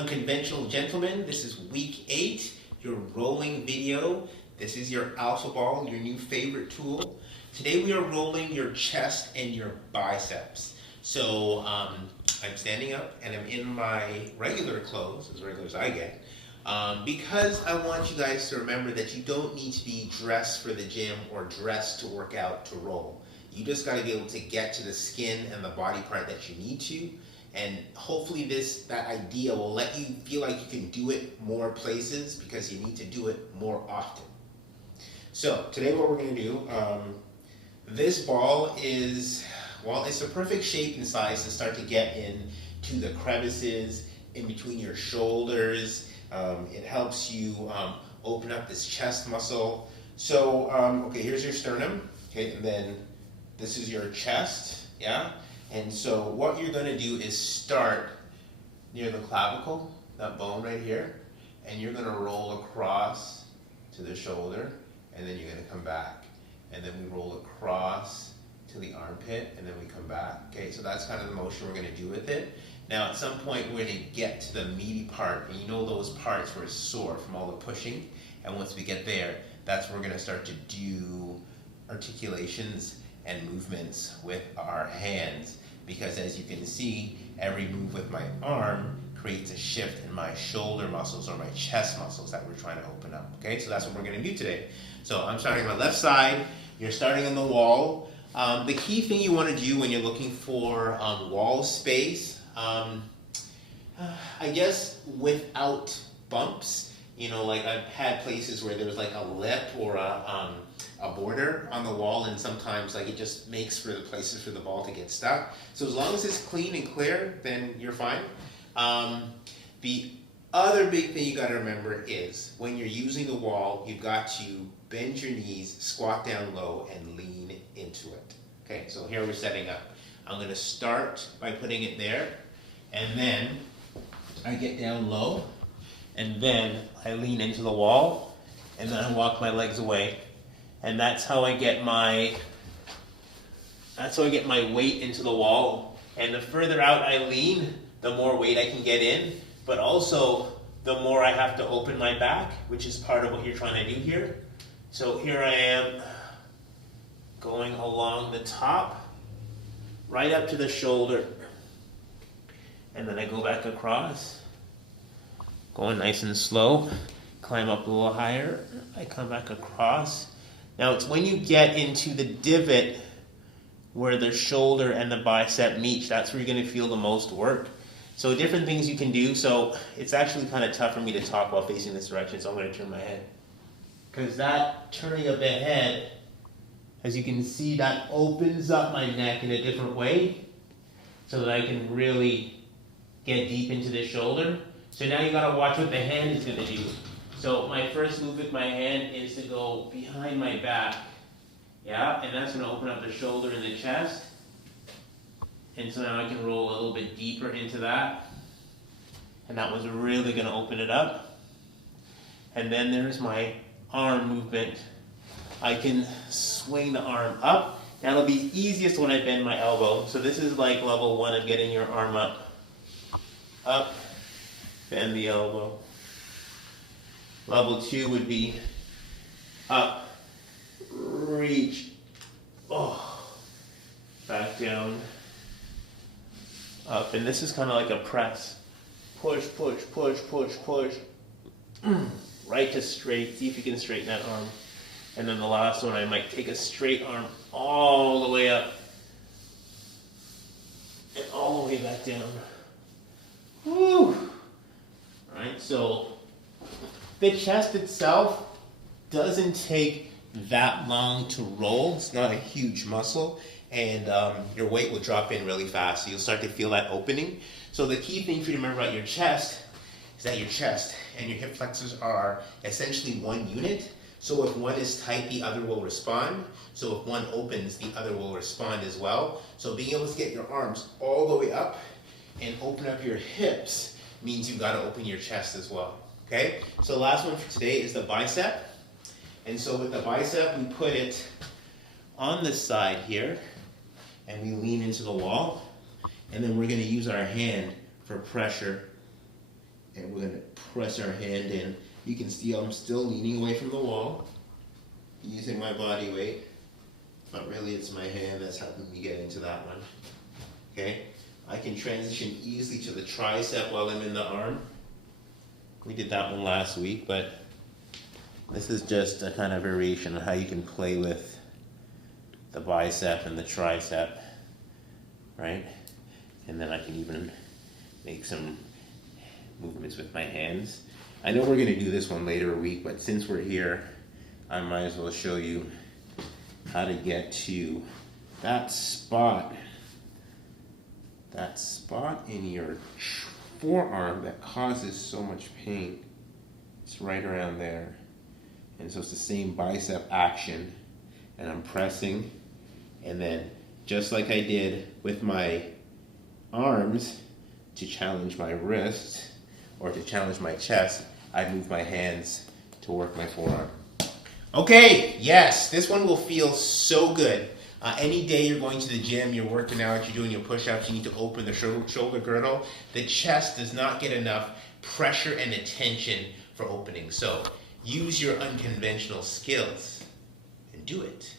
Unconventional gentlemen, this is week 8, your rolling video. This is your alpha ball, your new favorite tool. Today we are rolling your chest and your biceps. So I'm standing up and I'm in my regular clothes, as regular as I get, because I want you guys to remember that you don't need to be dressed for the gym or dressed to work out to roll. You just got to be able to get to the skin and the body part that you need to. And hopefully that idea will let you feel like you can do it more places because you need to do it more often. So today what we're going to do, this ball is, well, it's the perfect shape and size to start to get into the crevices in between your shoulders. It helps you open up this chest muscle. So, okay, here's your sternum, okay, and then this is your chest, yeah? And so what you're going to do is start near the clavicle, that bone right here, and you're going to roll across to the shoulder, and then you're going to come back. And then we roll across to the armpit, and then we come back. Okay, so that's kind of the motion we're going to do with it. Now at some point we're going to get to the meaty part, and you know those parts where it's sore from all the pushing, and once we get there, that's where we're going to start to do articulations and movements with our hands, because as you can see, every move with my arm creates a shift in my shoulder muscles or my chest muscles that we're trying to open up. Okay, so that's what we're going to do today. So I'm starting on my left side, you're starting on the wall. The key thing you want to do when you're looking for wall space, I guess without bumps, you know, like I've had places where there's like a lip or a border on the wall, and sometimes like it just makes for the places for the ball to get stuck. So as long as it's clean and clear, then you're fine. The other big thing you got to remember is when you're using the wall, you've got to bend your knees, squat down low, and lean into it. Okay, so here we're setting up. I'm going to start by putting it there, and then I get down low, and then I lean into the wall, and then I walk my legs away. And that's how I get my weight into the wall. And the further out I lean, the more weight I can get in, but also the more I have to open my back, which is part of what you're trying to do here. So here I am going along the top, right up to the shoulder. And then I go back across, going nice and slow, climb up a little higher, I come back across. Now it's when you get into the divot where the shoulder and the bicep meet, that's where you're going to feel the most work. So different things you can do. So it's actually kind of tough for me to talk while facing this direction, so I'm going to turn my head. Because that turning of the head, as you can see, that opens up my neck in a different way so that I can really get deep into the shoulder. So now you got to watch what the hand is going to do. So my first move with my hand is to go behind my back, yeah, and that's going to open up the shoulder and the chest. And so now I can roll a little bit deeper into that, and that was really going to open it up. And then there's my arm movement. I can swing the arm up. That'll be easiest when I bend my elbow. So this is like level 1 of getting your arm up, bend the elbow. Level 2 would be up, reach, back down, up. And this is kind of like a press. Push, push, push, push, push. Right to straight. See if you can straighten that arm. And then the last one, I might take a straight arm all the way up and all the way back down. Woo! All right, so the chest itself doesn't take that long to roll. It's not a huge muscle, and your weight will drop in really fast. So you'll start to feel that opening. So the key thing for you to remember about your chest is that your chest and your hip flexors are essentially one unit. So if one is tight, the other will respond. So if one opens, the other will respond as well. So being able to get your arms all the way up and open up your hips means you've got to open your chest as well. Okay, so the last one for today is the bicep. And so with the bicep, we put it on the side here, and we lean into the wall. And then we're going to use our hand for pressure And we're gonna press our hand in. You can see I'm still leaning away from the wall, using my body weight, but really it's my hand that's helping me get into that one. Okay, I can transition easily to the tricep while I'm in the arm. We did that one last week, but this is just a kind of variation on how you can play with the bicep and the tricep, right? And then I can even make some movements with my hands. I know we're gonna do this one later a week, but since we're here, I might as well show you how to get to that spot in your forearm that causes so much pain. It's right around there. And so it's the same bicep action, and I'm pressing, and then just like I did with my arms to challenge my wrist or to challenge my chest, I move my hands to work my forearm. Okay, yes, this one will feel so good. Any day you're going to the gym, you're working out, you're doing your push-ups, you need to open the shoulder girdle. The chest does not get enough pressure and attention for opening. So use your unconventional skills and do it.